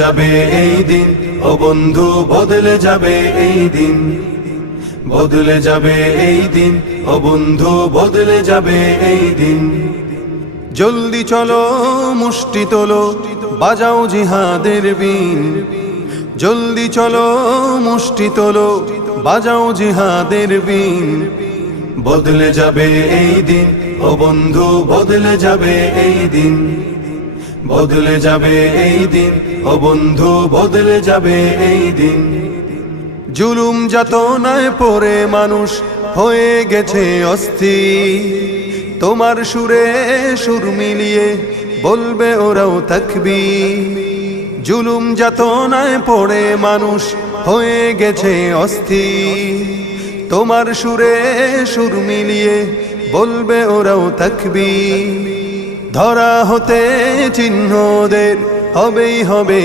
যাবে এই দিন, ও বন্ধু বদলে যাবে এই দিন, বদলে যাবে এই দিন, ও বন্ধু বদলে যাবে এই দিন। জলদি চলো মুষ্টি তোলো, বাজাও জিহাদের বিন। জলদি চলো মুষ্টি তোলো, বাজাও জিহাদের বিন। বদলে যাবে এই দিন, ও বন্ধু বদলে যাবে এই দিন, বদলে যাবে এই দিন, ও বন্ধু বদলে যাবে এই দিন। জুলুম যাতনায় পড়ে মানুষ হয়ে গেছে অস্থির, তোমার সুরে সুর মিলিয়ে বলবে ওরাও তাকবীর। জুলুম যাতনায় পড়ে মানুষ হয়ে গেছে অস্থির, তোমার সুরে সুর মিলিয়ে বলবে ওরাও তাকবীর। ধরা হতে চিহ্নদের হবেই হবে